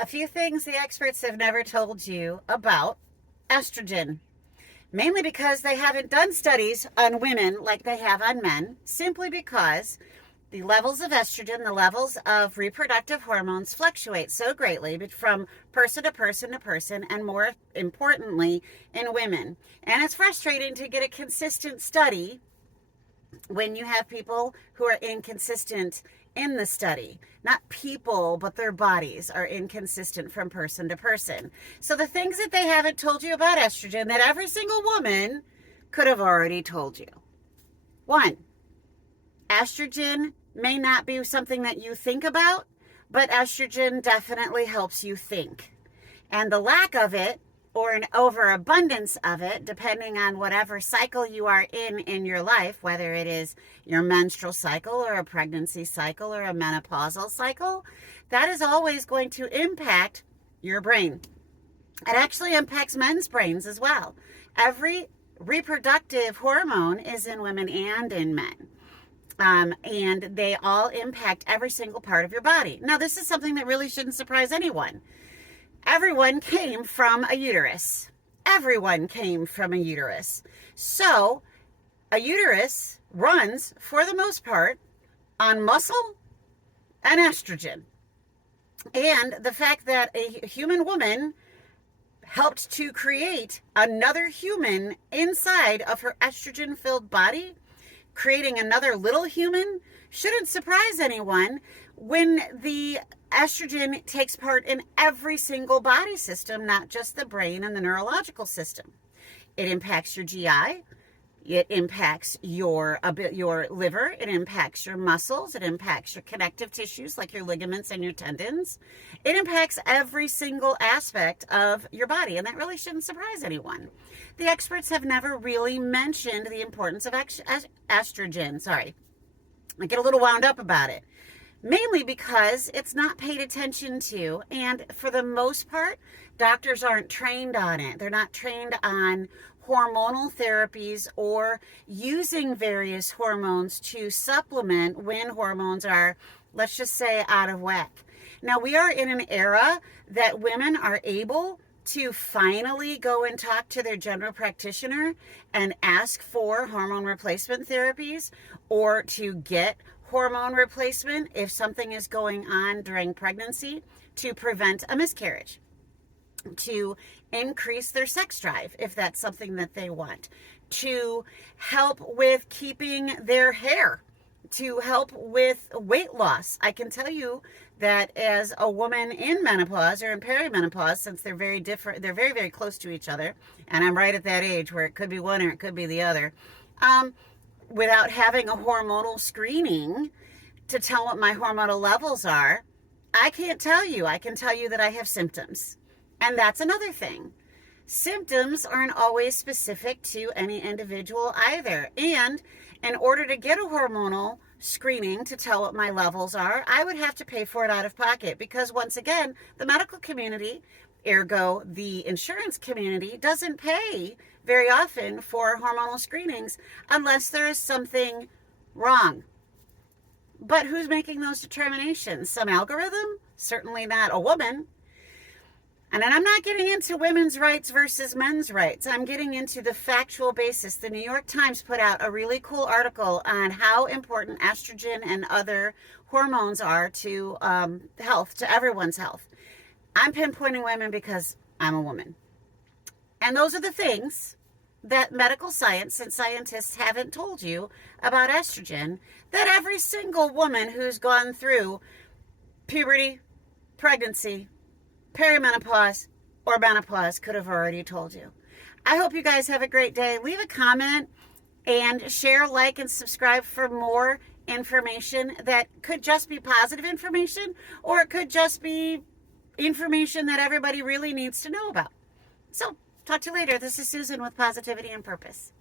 A few things the experts have never told you about estrogen, mainly because they haven't done studies on women like they have on men, simply because the levels of estrogen, the levels of reproductive hormones fluctuate so greatly from person to person to person, and more importantly, in women. And it's frustrating to get a consistent study when you have people who are inconsistent in the study. Not people, but their bodies are inconsistent from person to person. So the things that they haven't told you about estrogen that every single woman could have already told you. 1, estrogen may not be something that you think about, but estrogen definitely helps you think. And the lack of it, or an overabundance of it, depending on whatever cycle you are in your life, whether it is your menstrual cycle or a pregnancy cycle or a menopausal cycle, that is always going to impact your brain. It actually impacts men's brains as well. Every reproductive hormone is in women and in men. And they all impact every single part of your body. Now, this is something that really shouldn't surprise anyone. Everyone came from a uterus. Everyone came from a uterus. So, a uterus runs, for the most part, on muscle and estrogen. And the fact that a human woman helped to create another human inside of her estrogen-filled body, creating another little human, shouldn't surprise anyone when the estrogen takes part in every single body system, not just the brain and the neurological system. It impacts your GI. It impacts your liver. It impacts your muscles. It impacts your connective tissues like your ligaments and your tendons. It impacts every single aspect of your body, and that really shouldn't surprise anyone. The experts have never really mentioned the importance of estrogen. Sorry, I get a little wound up about it. Mainly because it's not paid attention to, and for the most part, doctors aren't trained on it. They're not trained on hormonal therapies or using various hormones to supplement when hormones are, let's just say, out of whack. Now, we are in an era that women are able to finally go and talk to their general practitioner and ask for hormone replacement therapies, or to get hormone replacement if something is going on during pregnancy, to prevent a miscarriage, to increase their sex drive if that's something that they want, to help with keeping their hair, to help with weight loss. I can tell you that as a woman in menopause or in perimenopause, since they're very different, they're very, very close to each other, and I'm right at that age where it could be one or it could be the other, without having a hormonal screening to tell what my hormonal levels are, I can't tell you. I can tell you that I have symptoms. And that's another thing. Symptoms aren't always specific to any individual either. And in order to get a hormonal screening to tell what my levels are, I would have to pay for it out of pocket, because once again, the medical community, ergo the insurance community, doesn't pay very often for hormonal screenings unless there is something wrong. But who's making those determinations? Some algorithm? Certainly not a woman. And then I'm not getting into women's rights versus men's rights. I'm getting into the factual basis. The New York Times put out a really cool article on how important estrogen and other hormones are to health, to everyone's health. I'm pinpointing women because I'm a woman. And those are the things that medical science and scientists haven't told you about estrogen, that every single woman who's gone through puberty, pregnancy, perimenopause, or menopause could have already told you. I hope you guys have a great day. Leave a comment and share, like, and subscribe for more information that could just be positive information, or it could just be information that everybody really needs to know about. So, talk to you later. This is Susan with Positivity and Purpose.